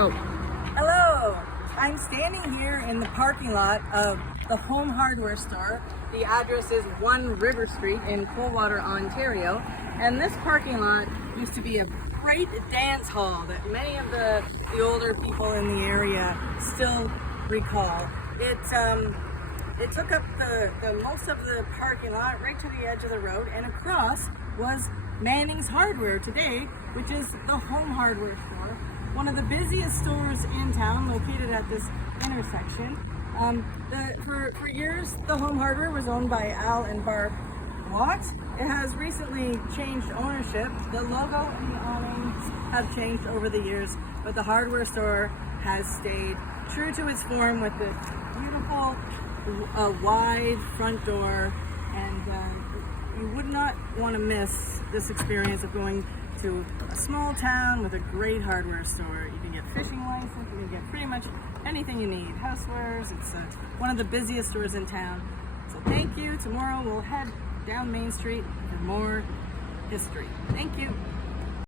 Oh, Hello! I'm standing here in the parking lot of the Home Hardware store. The address is 1 River Street in Coldwater, Ontario. And this parking lot used to be a great dance hall that many of the older people in the area still recall. It took up the most of the parking lot right to the edge of the road, and across was Manning's Hardware today, which is the Home Hardware store. One of the busiest stores in town, located at this intersection. For years, the Home Hardware was owned by Al and Barb Watt. It has recently changed ownership. The logo and the awnings have changed over the years, but the hardware store has stayed true to its form with this beautiful, wide front door, and you would not want to miss this experience of going to a small town with a great hardware store. You can get fishing license, you can get pretty much anything you need. Housewares, it's one of the busiest stores in town. So thank you. Tomorrow we'll head down Main Street for more history. Thank you.